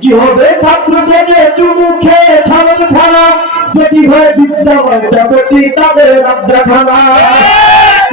কি হবে ছাত্র সেজে চুমু খেয়ে ছাড়ত খানা যেটি হয় বিদ্যালয় জগতি তাদের আড্ডাখানা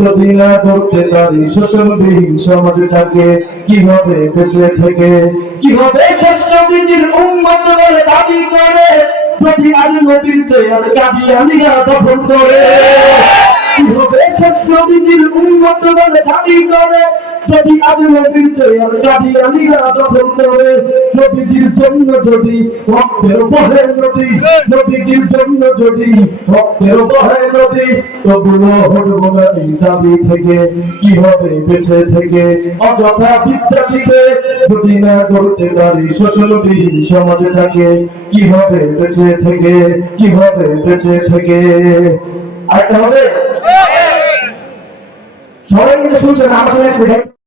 যদি না করতে পারি শোষণবিহীন সমাজটাকে কি হবে বেঁচে থেকে? কি হবে উন্মত দাবি করে? শ্রেষ্ঠ উন্মত দাবি করে? যদি কাবি আলিয়া দখল করে। নদীজির জন্য যদি রক্তের বহে নদী নদীজির জন্য যদি রক্তের বহে নদী তবুও হটব না এই দাবি থেকে কি হবে বেঁচে থেকে? অযথা শিখে যদি না করতে পারি শোষণবিহীন সমাজে থাকে কি হবে বেঁচে থেকে? কি হবে বেঁচে থেকে? আরেকটা হবে? সবাই মিলে শুনছেন সঙ্গে